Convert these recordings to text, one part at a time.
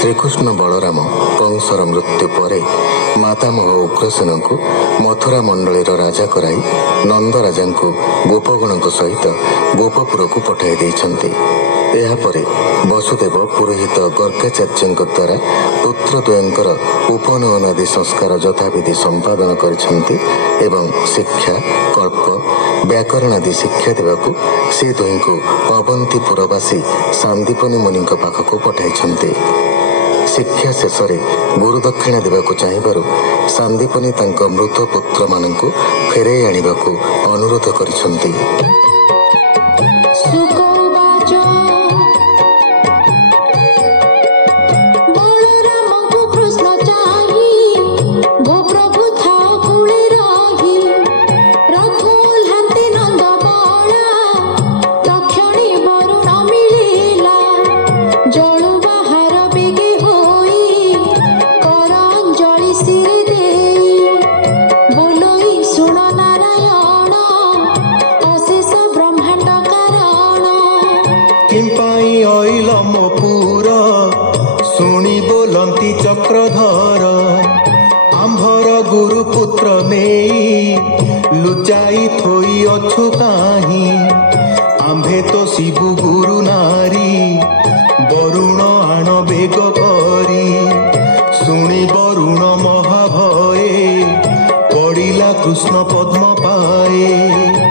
श्रीकृष्ण बलराम कंसर मृत्यु पर मातामह उग्रसेन को मथुरा मंडली राजा कराई नंद राजा को गोपगण सहित गोपपुर को पठाई देइछन्ति। एहापरे वसुदेव पुरोहित गर्गाचार्य द्वारा पुत्र द्वयंकर उपनयन आदि संस्कार यथाविधि संपादन करिछन्ति एवं शिक्षा कल्प व्याकरण आदि शिक्षा देवाकू से दुहीं को अवंतीपुरवासी सांदीपनी मुनि पाखक पठाइछन्ति। शिक्षा शेष गुरुदक्षिणा देवाकू चाहिबारु सांदीपनी तांको मृत पुत्र मानकू फेराई आनिबाकू अनुरोध करिछन्ति। चक्रधर आंभर गुरुपुत्र नेई लुचाई थोई अछु काहि आंभे तो शिवु गुरु नारी वरुण आण बेग करी शुणी वरुण महाभये पड़िला कृष्ण पद्म पाए।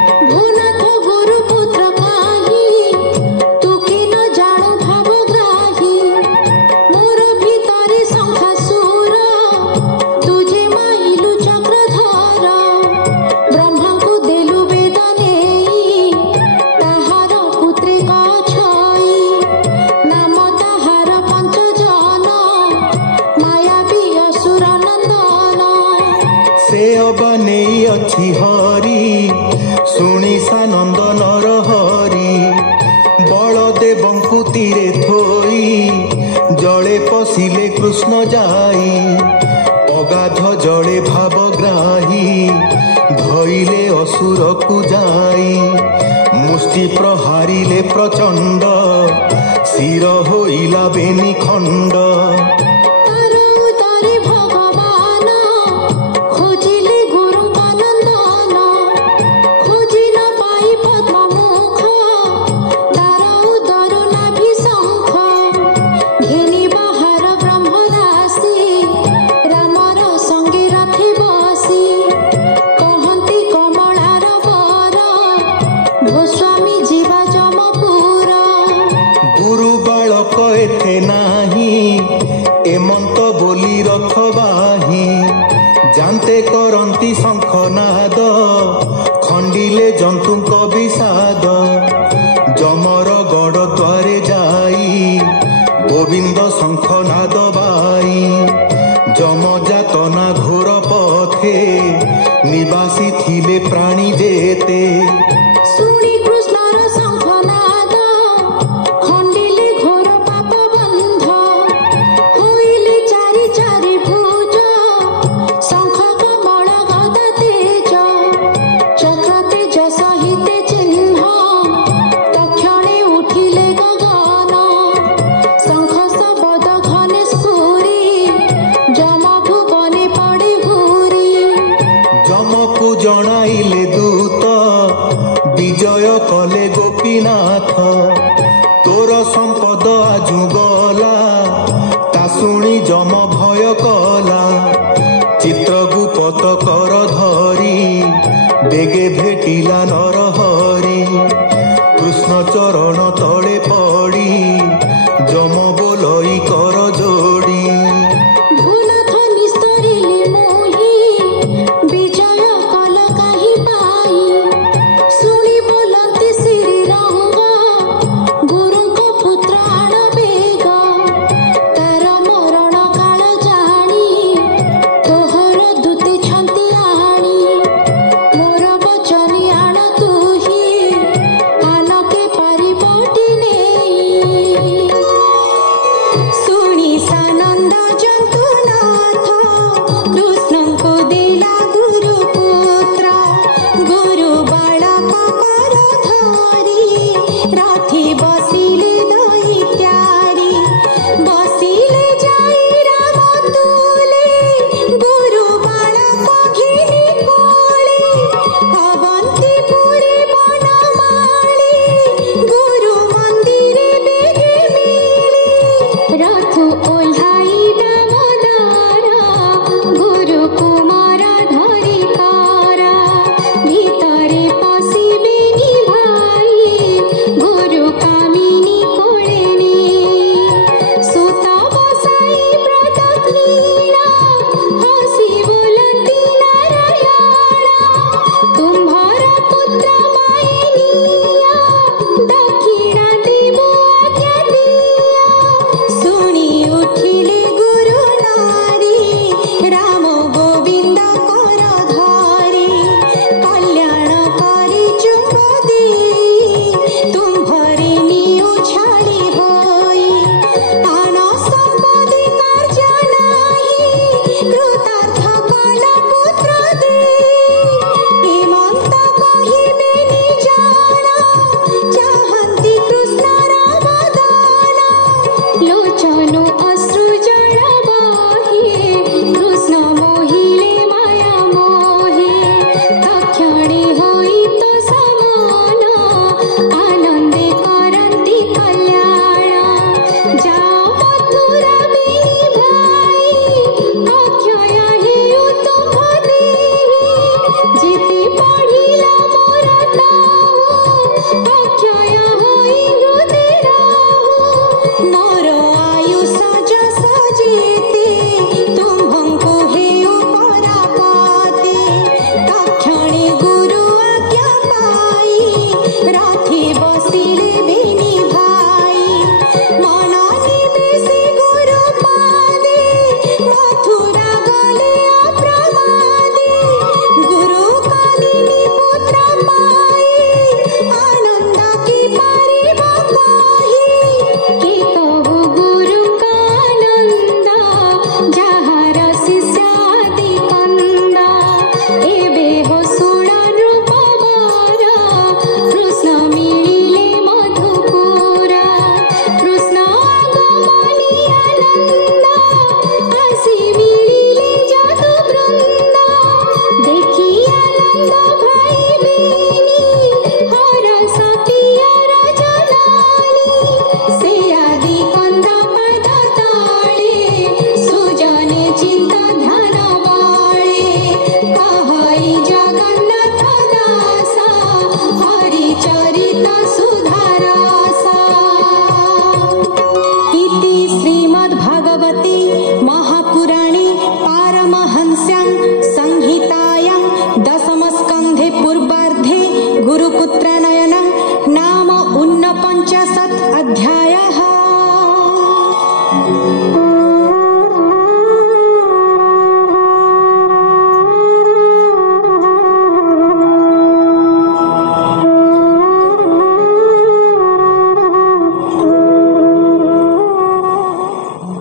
हरि शुणी सानंद नर हरि बलदेवंकु तीरे थोई जले पशिले कृष्ण जाई अगाध जले भावग्राही धइले असुर को जाई मुष्टि प्रहारिले प्रचंड शिर होइला बेनी खंड। एमंत बोली रखबाही जानते करंती शंखनाद खंडिले जंतुक विषाद जमर गड़ द्वारे जाई गोविंद शंखनाद बाई जमजातना घोर पथे निवासी थिले प्राणी जेते जणाइले दूत विजय कले गोपीनाथ तोर संपद आजु गला ता शुणी जम भय कला चित्रगुप्त कर धरी बेगे भेटिला नर हरि कृष्ण चरण तले पड़ी